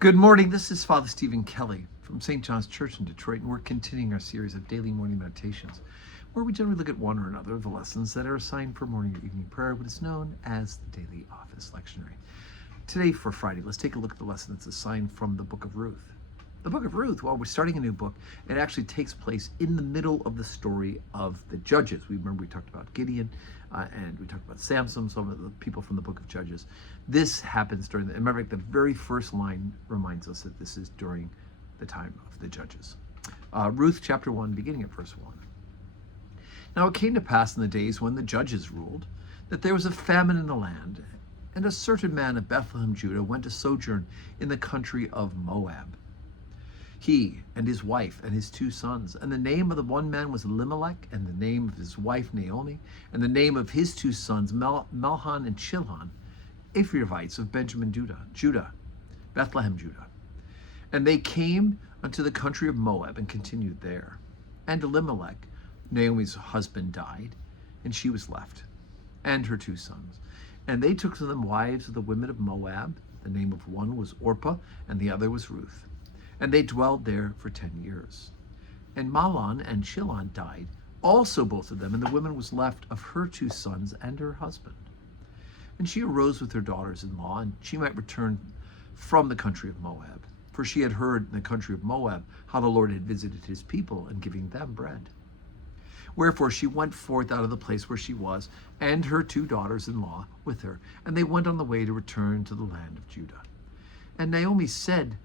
Good morning. This is Father Stephen Kelly from St. John's Church in Detroit, and we're continuing our series of daily morning meditations, where we generally look at one or another of the lessons that are assigned for morning or evening prayer, what is known as the Daily Office Lectionary. Today, for Friday, let's take a look at the lesson that's assigned from the book of Ruth. The book of Ruth, while we're starting a new book, it actually takes place in the middle of the story of the Judges. We talked about Gideon and we talked about Samson, some of the people from the book of Judges. This happens during remember, the very first line reminds us that this is during the time of the Judges. Ruth chapter 1, beginning at verse 1. Now it came to pass in the days when the Judges ruled that there was a famine in the land, and a certain man of Bethlehem, Judah, went to sojourn in the country of Moab. He and his wife and his 2 sons. And the name of the one man was Elimelech, and the name of his wife Naomi, and the name of his 2 sons Mahlon and Chilion, Ephrathites of Benjamin, Judah, Bethlehem, Judah. And they came unto the country of Moab and continued there. And Elimelech, Naomi's husband, died, and she was left, and her 2 sons. And they took to them wives of the women of Moab. The name of one was Orpah, and the other was Ruth. And they dwelled there for 10 years. And Mahlon and Chilion died, also both of them, and the woman was left of her 2 sons and her husband. And she arose with her daughters-in-law, and she might return from the country of Moab. For she had heard in the country of Moab how the Lord had visited his people in giving them bread. Wherefore she went forth out of the place where she was, and her 2 daughters-in-law with her, and they went on the way to return to the land of Judah. And Naomi said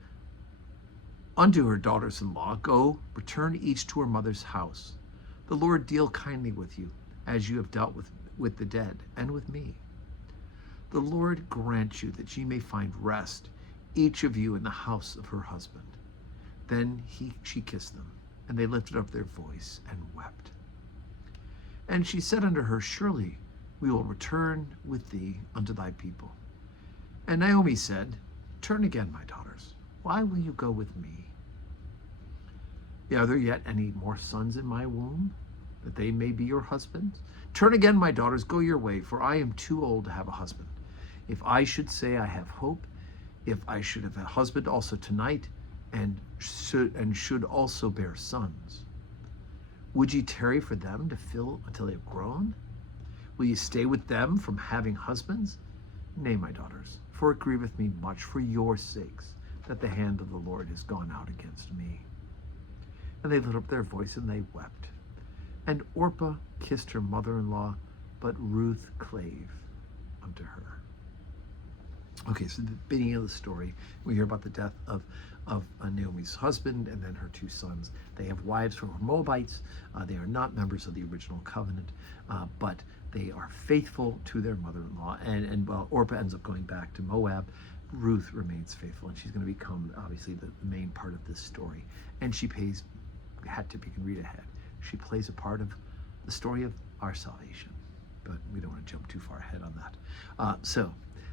unto her daughters-in-law, Go, return each to her mother's house. The Lord deal kindly with you, as you have dealt with the dead, and with me. The Lord grant you that ye may find rest, each of you in the house of her husband. Then she kissed them, and they lifted up their voice and wept. And she said unto her, Surely we will return with thee unto thy people. And Naomi said, Turn again, my daughters. Why will you go with me? Are there yet any more sons in my womb, that they may be your husbands? Turn again, my daughters, go your way, for I am too old to have a husband. If I should say I have hope, if I should have a husband also tonight, and should also bear sons, would ye tarry for them to fill until they have grown? Will ye stay with them from having husbands? Nay, my daughters, for it grieveth me much for your sakes, that the hand of the Lord is gone out against me. And they lifted up their voice and they wept. And Orpah kissed her mother-in-law, but Ruth clave unto her. Okay, so the beginning of the story, we hear about the death of Naomi's husband and then her 2 sons. They have wives who are Moabites. They are not members of the original covenant, but they are faithful to their mother-in-law. And while Orpah ends up going back to Moab, Ruth remains faithful, and she's going to become obviously the main part of this story. And she you can read ahead. She plays a part of the story of our salvation, but we don't want to jump too far ahead on that. So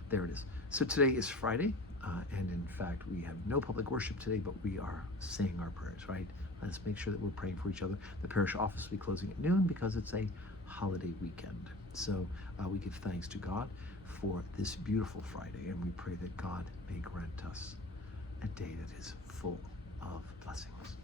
there it is. So today is Friday, and in fact, we have no public worship today, but we are saying our prayers, right? Let's make sure that we're praying for each other. The parish office will be closing at noon because it's a holiday weekend. So we give thanks to God for this beautiful Friday, and we pray that God may grant us a day that is full of blessings.